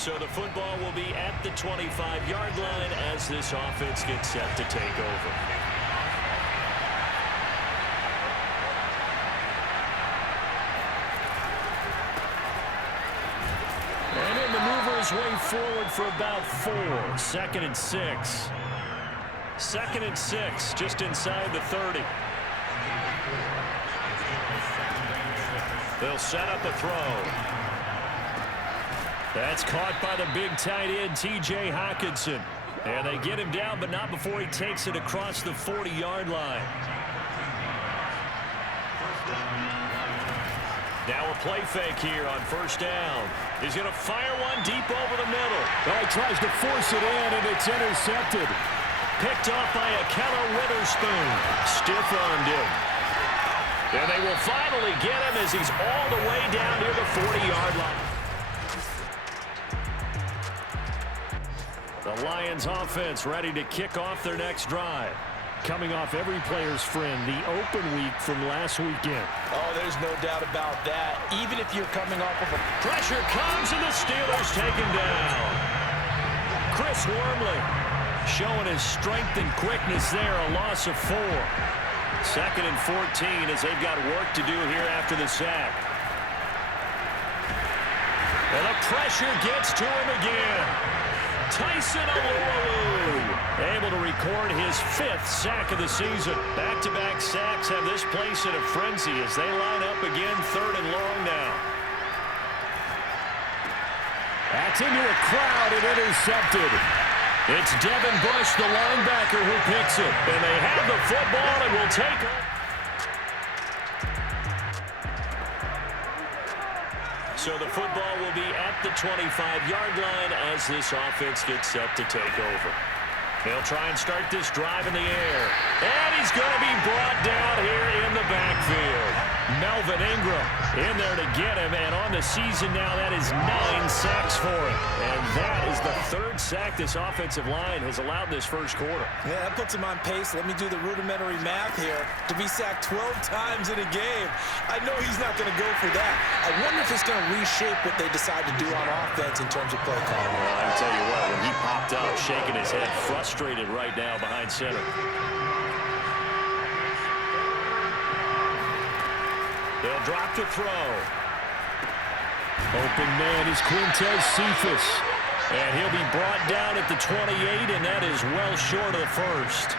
So the football will be at the 25-yard line as this offense gets set to take over. And he'll maneuver his way forward for about 4. 2nd and 6. 2nd and 6, just inside the 30. They'll set up a throw. That's caught by the big tight end, T.J. Hockenson. And they get him down, but not before he takes it across the 40-yard line. Now a play fake here on 1st down. He's going to fire one deep over the middle. Oh, he tries to force it in, and it's intercepted. Picked off by Akella Witherspoon. Stiff-armed him. And they will finally get him as he's all the way down near the 40-yard line. The Lions offense ready to kick off their next drive. Coming off every player's friend, the open week from last weekend. Oh, there's no doubt about that. Even if you're coming off of a... Pressure comes and the Steelers take him down. Chris Wormley showing his strength and quickness there, a loss of 4. 2nd and 14 as they've got work to do here after the sack. And the pressure gets to him again. Tyson Alualu able to record his 5th sack of the season. Back-to-back sacks have this place in a frenzy as they line up again 3rd and long now. That's into a crowd and intercepted. It's Devin Bush, the linebacker, who picks it. And they have the football and will take it. So the football will be at the 25-yard line as this offense gets set to take over. They'll try and start this drive in the air. And he's going to be brought down here in the backfield. Melvin Ingram in there to get him. And on the season now, that is 9 sacks for him. And that is the 3rd sack this offensive line has allowed in this first quarter. Yeah, that puts him on pace. Let me do the rudimentary math here. To be sacked 12 times in a game, I know he's not going to go for that. I wonder if it's going to reshape what they decide to do on offense in terms of play calling. Well, I can tell you what, when he popped up, shaking his head, frustrated right now behind center. They'll drop to throw. Open man is Quintez Cephas. And he'll be brought down at the 28, and that is well short of the 1st.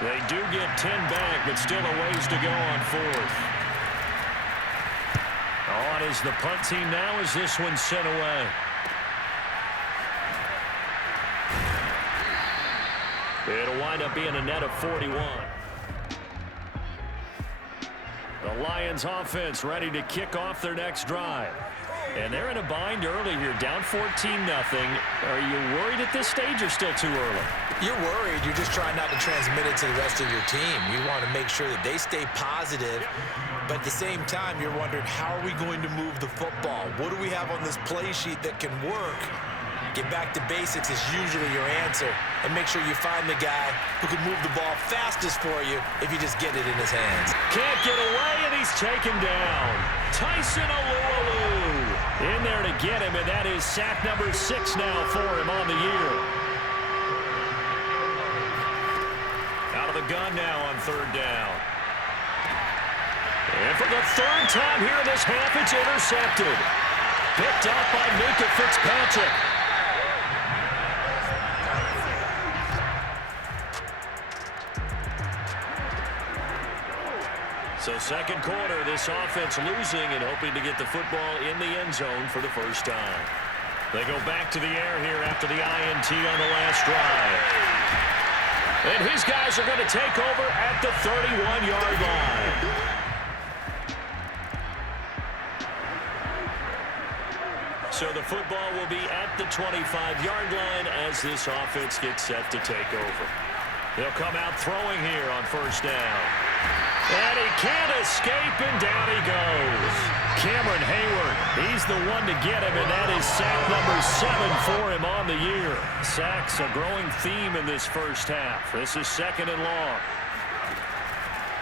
They do get 10 back, but still a ways to go on 4th. On is the punt team now as this one's sent away. It'll wind up being a net of 41. The Lions offense ready to kick off their next drive. And they're in a bind early here, down 14-0. Are you worried at this stage or still too early? You're worried. You're just trying not to transmit it to the rest of your team. You want to make sure that they stay positive. But at the same time, you're wondering, how are we going to move the football? What do we have on this play sheet that can work? Get back to basics is usually your answer. And make sure you find the guy who can move the ball fastest for you if you just get it in his hands. Can't get away, and he's taken down. Tyson Alualu in there to get him, and that is sack number 6 now for him on the year. Out of the gun now on 3rd down. And for the 3rd time here in this half, it's intercepted. Picked up by Minkah Fitzpatrick. So 2nd quarter, this offense losing and hoping to get the football in the end zone for the first time. They go back to the air here after the INT on the last drive. And his guys are going to take over at the 31-yard line. So the football will be at the 25-yard line as this offense gets set to take over. They'll come out throwing here on 1st down. And he can't escape, and down he goes. Cameron Hayward, he's the one to get him, and that is sack number 7 for him on the year. Sacks a growing theme in this first half. This is 2nd and long.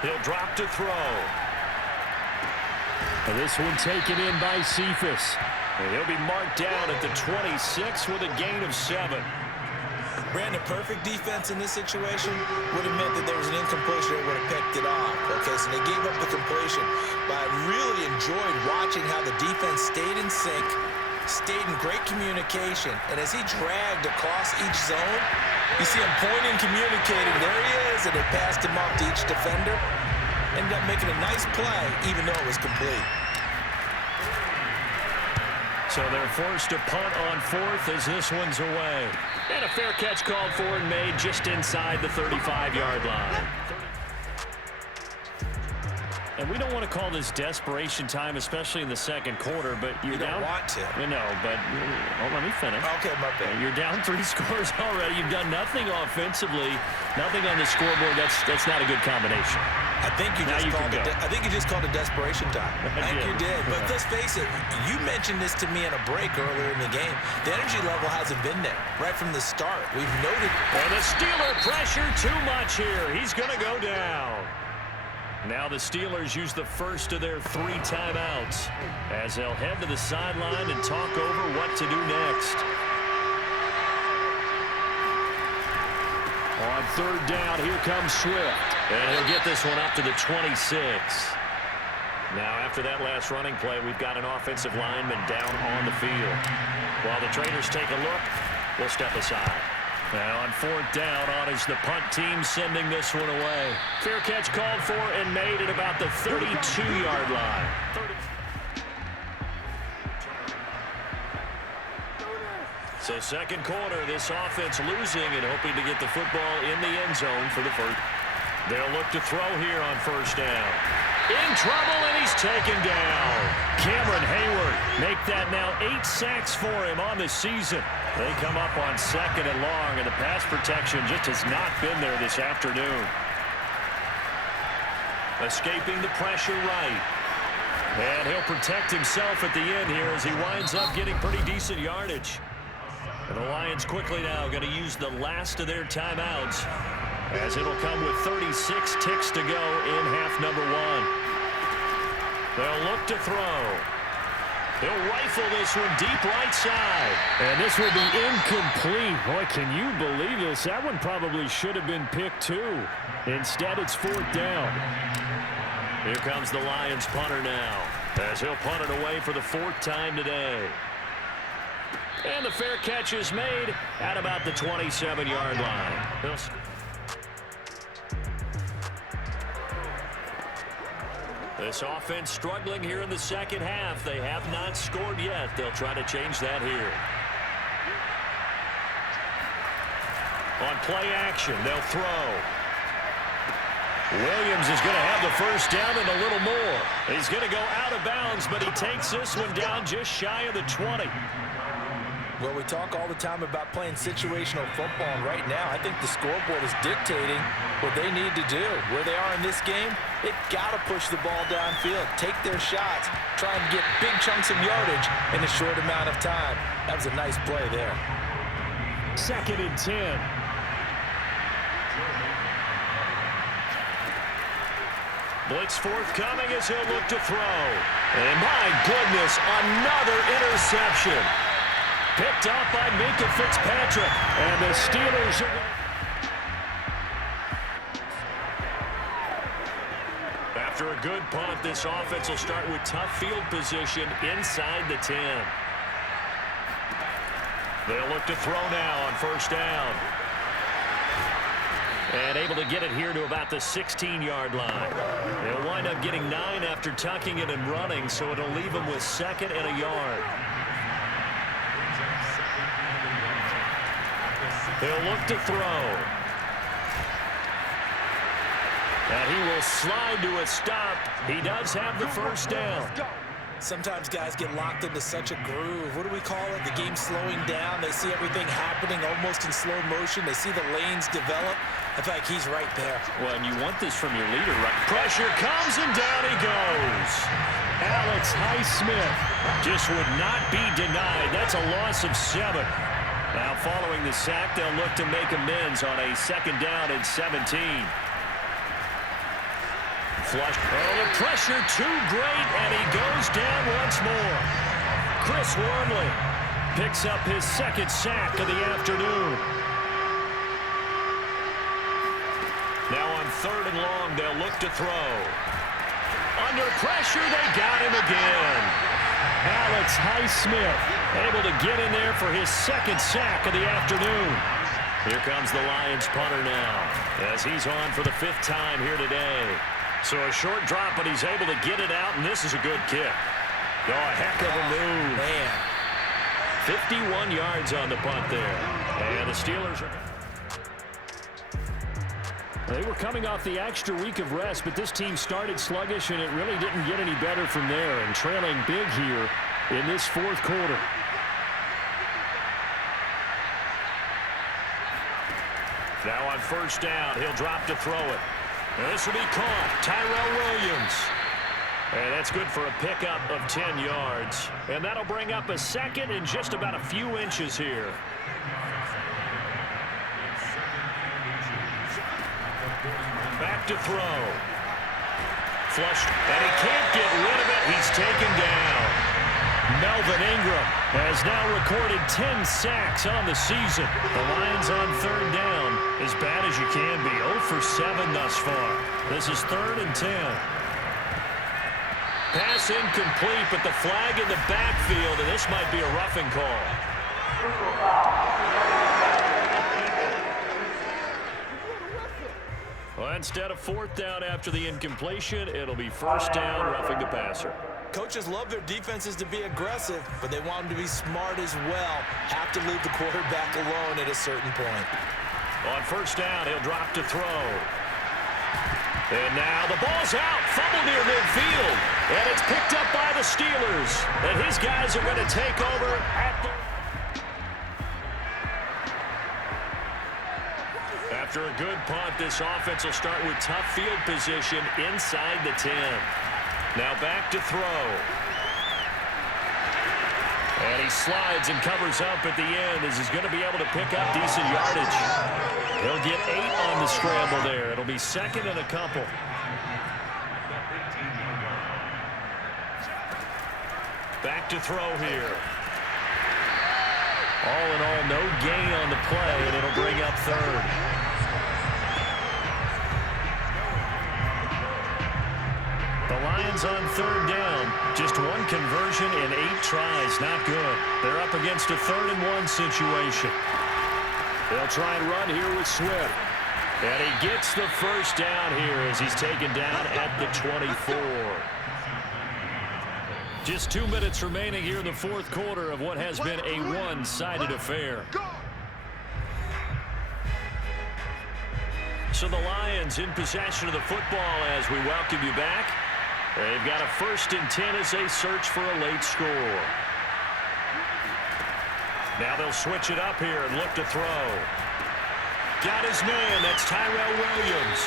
He'll drop to throw. And this one taken in by Cephas. And he'll be marked down at the 26 with a gain of 7. Brandon, perfect defense in this situation would have meant that there was an incompletion that would have picked it off. Okay, so they gave up the completion. But I really enjoyed watching how the defense stayed in sync, stayed in great communication. And as he dragged across each zone, you see him pointing, communicating. There he is, and they passed him off to each defender. Ended up making a nice play, even though it was complete. So they're forced to punt on 4th as this one's away. And a fair catch called for and made just inside the 35-yard line. And we don't want to call this desperation time, especially in the second quarter, but you're down. You don't want to. No, but let me finish. Okay, my bad. You're down 3 scores already. You've done nothing offensively, nothing on the scoreboard. That's not a good combination. I think you just called it desperation time. I think you did. But let's face it, you mentioned this to me in a break earlier in the game. The energy level hasn't been there right from the start. We've noted. And the Steeler pressure too much here. He's going to go down. Now the Steelers use the first of their 3 timeouts as they'll head to the sideline and talk over what to do next. On 3rd down, here comes Swift. And he'll get this one up to the 26. Now, after that last running play, we've got an offensive lineman down on the field. While the trainers take a look, we'll step aside. Now on 4th down, on is the punt team sending this one away. Fair catch called for and made at about the 32-yard line. So second quarter, this offense losing and hoping to get the football in the end zone for the first. They'll look to throw here on 1st down. In trouble, and he's taken down. Cameron Hayward make that now 8 sacks for him on the season. They come up on 2nd and long, and the pass protection just has not been there this afternoon. Escaping the pressure right. And he'll protect himself at the end here as he winds up getting pretty decent yardage. And the Lions quickly now going to use the last of their timeouts, as it'll come with 36 ticks to go in half number 1. They'll look to throw. He'll rifle this one deep right side. And this will be incomplete. Boy, can you believe this? That one probably should have been picked too. Instead, it's 4th down. Here comes the Lions punter now, as he'll punt it away for the 4th time today. And the fair catch is made at about the 27-yard line. This offense struggling here in the second half. They have not scored yet. They'll try to change that here. On play action, they'll throw. Williams is going to have the first down and a little more. He's going to go out of bounds, but he takes this one down just shy of the 20. Well, we talk all the time about playing situational football, and right now I think the scoreboard is dictating what they need to do. Where they are in this game, they've got to push the ball downfield, take their shots, try and get big chunks of yardage in a short amount of time. That was a nice play there. 2nd and 10. Blitz forthcoming as he'll look to throw. And my goodness, another interception. Picked up by Minkah Fitzpatrick. And the Steelers are going to... After a good punt, this offense will start with tough field position inside the 10. They'll look to throw now on 1st down. And able to get it here to about the 16-yard line. They'll wind up getting 9 after tucking it and running, so it'll leave them with 2nd and a yard. They'll look to throw. And he will slide to a stop. He does have the first down. Sometimes guys get locked into such a groove. What do we call it? The game slowing down. They see everything happening almost in slow motion. They see the lanes develop. I feel like he's right there. Well, and you want this from your leader, right? Pressure comes, and down he goes. Alex Highsmith just would not be denied. That's a loss of 7. Now, following the sack, they'll look to make amends on a 2nd down and 17. Flush. Oh, the pressure too great, and he goes down once more. Chris Wormley picks up his second sack of the afternoon. Now on 3rd and long, they'll look to throw. Under pressure, they got him again. Alex Highsmith able to get in there for his second sack of the afternoon. Here comes the Lions punter now, as he's on for the 5th time here today. So a short drop, but he's able to get it out, and this is a good kick. Oh, a heck of a move. Man. 51 yards on the punt there. And the Steelers are... They were coming off the extra week of rest, but this team started sluggish, and it really didn't get any better from there, and trailing big here in this 4th quarter. Now on 1st down, he'll drop to throw it. And this will be caught. Tyrell Williams. And that's good for a pickup of 10 yards. And that'll bring up a 2nd and just about a few inches here. Back to throw. Flushed. And he can't get rid of it. He's taken down. Melvin Ingram has now recorded 10 sacks on the season. The Lions on 3rd down. As bad as you can be. 0 for 7 thus far. This is 3rd and 10. Pass incomplete, but the flag in the backfield, and this might be a roughing call. Well, instead of 4th down after the incompletion, it'll be 1st down, roughing the passer. Coaches love their defenses to be aggressive, but they want them to be smart as well. Have to leave the quarterback alone at a certain point. On 1st down, he'll drop to throw. And now the ball's out. Fumble near midfield. And it's picked up by the Steelers. And his guys are going to take over at the... After a good punt, this offense will start with tough field position inside the 10. Now back to throw. And he slides and covers up at the end as he's going to be able to pick up decent yardage. He'll get 8 on the scramble there. It'll be 2nd and a couple. Back to throw here. All in all, no gain on the play, and it'll bring up 3rd. The Lions on 3rd down. Just 1 conversion in 8 tries. Not good. They're up against a 3rd and 1 situation. They'll try and run here with Swift. And he gets the 1st down here as he's taken down at the 24. Just 2 minutes remaining here in the 4th quarter of what has been a one-sided affair. So the Lions in possession of the football as we welcome you back. They've got a 1st and 10 as they search for a late score. Now they'll switch it up here and look to throw. Got his man. That's Tyrell Williams.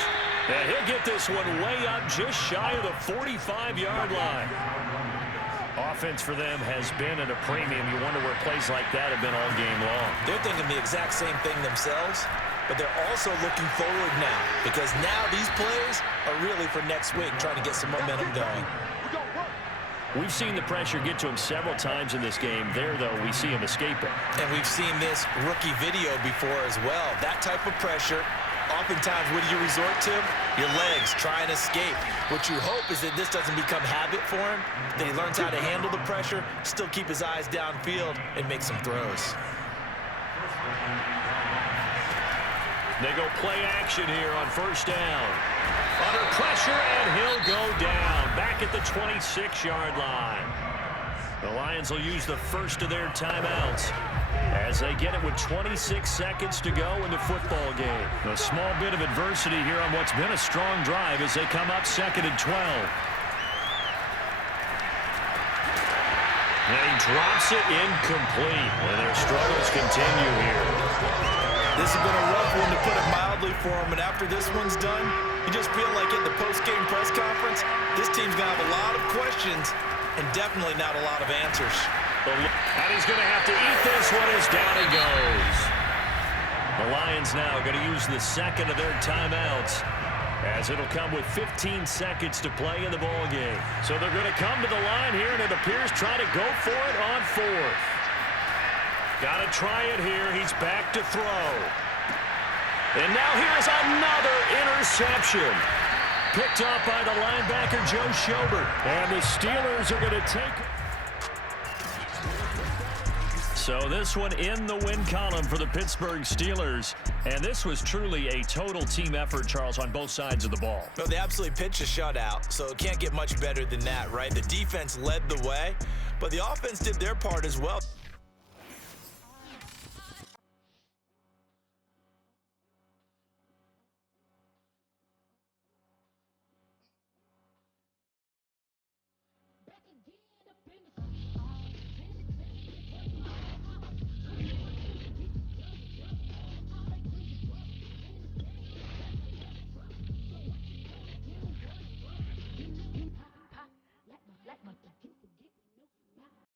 And he'll get this one way up just shy of the 45-yard line. Offense for them has been at a premium. You wonder where plays like that have been all game long. They're thinking the exact same thing themselves, but they're also looking forward now because now these plays are really for next week, trying to get some momentum going. We've seen the pressure get to him several times in this game. There, though, we see him escape it. And we've seen this rookie video before as well. That type of pressure, oftentimes, what do you resort to? Your legs, try and escape. What you hope is that this doesn't become habit for him, that he learns how to handle the pressure, still keep his eyes downfield, and make some throws. They go play action here on 1st down. Under pressure, and he'll go down back at the 26-yard line. The Lions will use the first of their timeouts as they get it with 26 seconds to go in the football game. A small bit of adversity here on what's been a strong drive as they come up 2nd and 12. And he drops it incomplete, and their struggles continue here. This has been a rough one, to put it mildly, for him, and after this one's done, you just feel like at the post-game press conference, this team's going to have a lot of questions and definitely not a lot of answers. And he's going to have to eat this one as down he goes. The Lions now going to use the 2nd of their timeouts as it'll come with 15 seconds to play in the ball game. So they're going to come to the line here, and it appears trying to go for it on fourth. Got to try it here. He's back to throw. And now here's another interception. Picked off by the linebacker, Joe Schobert. And the Steelers are going to take it. So this one in the win column for the Pittsburgh Steelers. And this was truly a total team effort, Charles, on both sides of the ball. No, they absolutely pitched a shutout, so it can't get much better than that, right? The defense led the way, but the offense did their part as well.